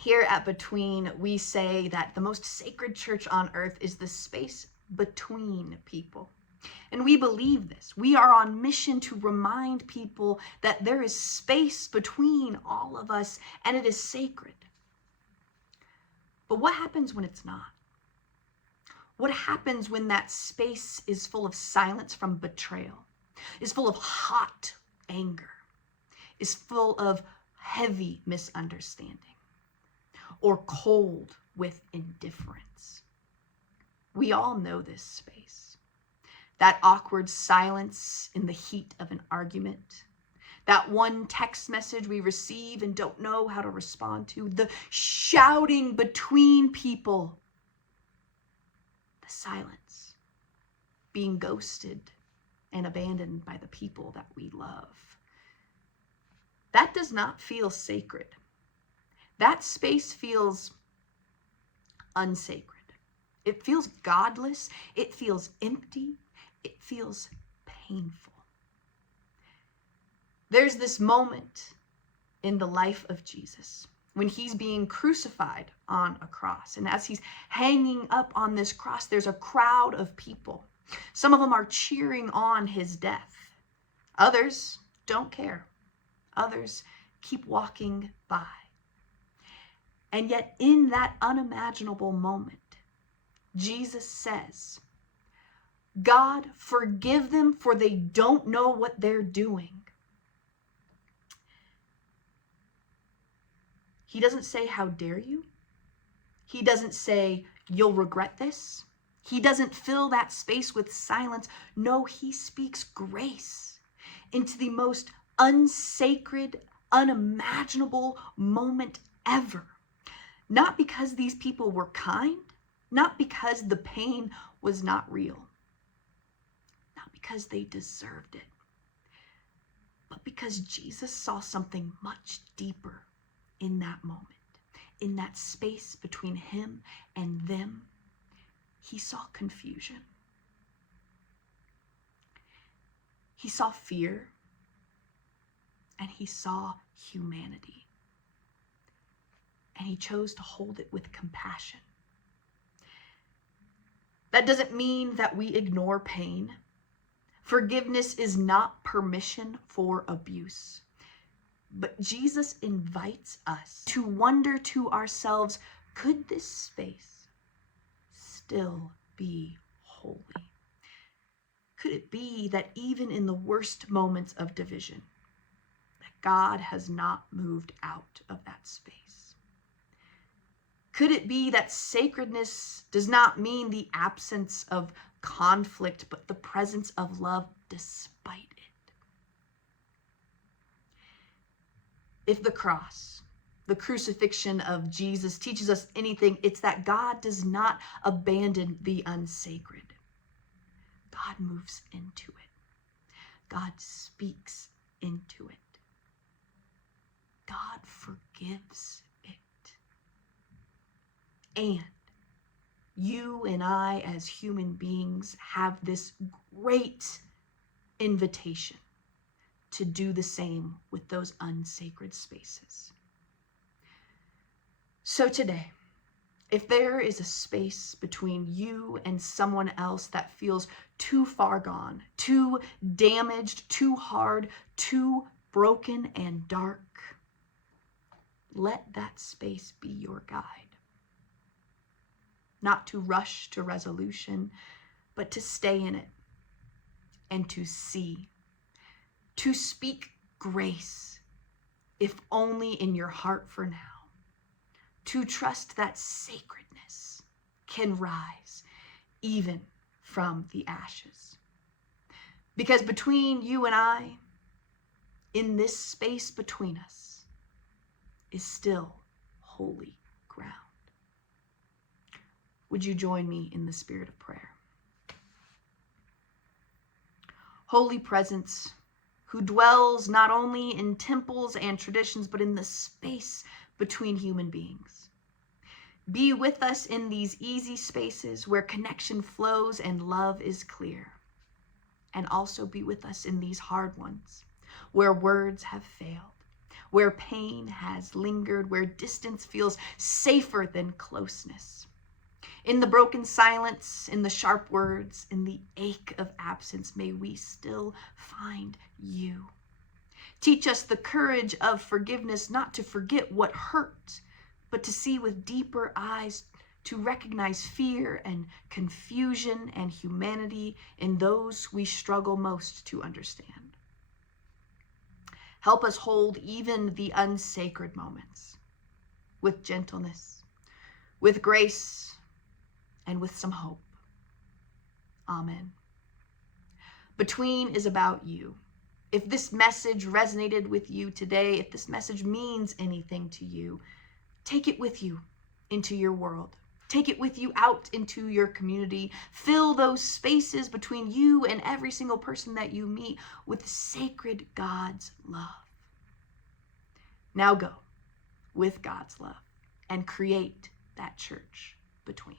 Here at Between, we say that the most sacred church on earth is the space between people. And we believe this. We are on mission to remind people that there is space between all of us and it is sacred. But what happens when it's not? What happens when that space is full of silence from betrayal, is full of hot anger, is full of heavy misunderstanding, or cold with indifference? We all know this space. That awkward silence in the heat of an argument, that one text message we receive and don't know how to respond to, the shouting between people, the silence, being ghosted and abandoned by the people that we love. That does not feel sacred. That space feels unsacred. It feels godless. It feels empty. It feels painful. There's this moment in the life of Jesus when he's being crucified on a cross. And as he's hanging up on this cross, there's a crowd of people. Some of them are cheering on his death. Others don't care. Others keep walking by. And yet in that unimaginable moment, Jesus says, God, forgive them, for they don't know what they're doing. He doesn't say, how dare you? He doesn't say, you'll regret this. He doesn't fill that space with silence. No, he speaks grace into the most unsacred, unimaginable moment ever. Not because these people were kind, not because the pain was not real, not because they deserved it, but because Jesus saw something much deeper in that moment, in that space between him and them. He saw confusion. He saw fear, and he saw humanity. And he chose to hold it with compassion. That doesn't mean that we ignore pain. Forgiveness is not permission for abuse. But Jesus invites us to wonder to ourselves, could this space still be holy? Could it be that even in the worst moments of division, that God has not moved out of that space? Could it be that sacredness does not mean the absence of conflict, but the presence of love despite it? If the cross, the crucifixion of Jesus, teaches us anything, it's that God does not abandon the unsacred. God moves into it. God speaks into it. God forgives it. And you and I, as human beings, have this great invitation to do the same with those unsacred spaces. So today, if there is a space between you and someone else that feels too far gone, too damaged, too hard, too broken and dark, let that space be your guide. Not to rush to resolution, but to stay in it and to see, to speak grace, if only in your heart for now, to trust that sacredness can rise even from the ashes. Because between you and I, in this space between us, is still holy ground. Would you join me in the spirit of prayer? Holy Presence, who dwells not only in temples and traditions, but in the space between human beings. Be with us in these easy spaces where connection flows and love is clear. And also be with us in these hard ones, where words have failed, where pain has lingered, where distance feels safer than closeness. In the broken silence, in the sharp words, in the ache of absence, may we still find you. Teach us the courage of forgiveness, not to forget what hurt, but to see with deeper eyes, to recognize fear and confusion and humanity in those we struggle most to understand. Help us hold even the unsacred moments with gentleness, with grace, and with some hope. Amen. Between is about you. If this message resonated with you today, if this message means anything to you, take it with you into your world. Take it with you out into your community. Fill those spaces between you and every single person that you meet with sacred God's love. Now go with God's love and create that church between.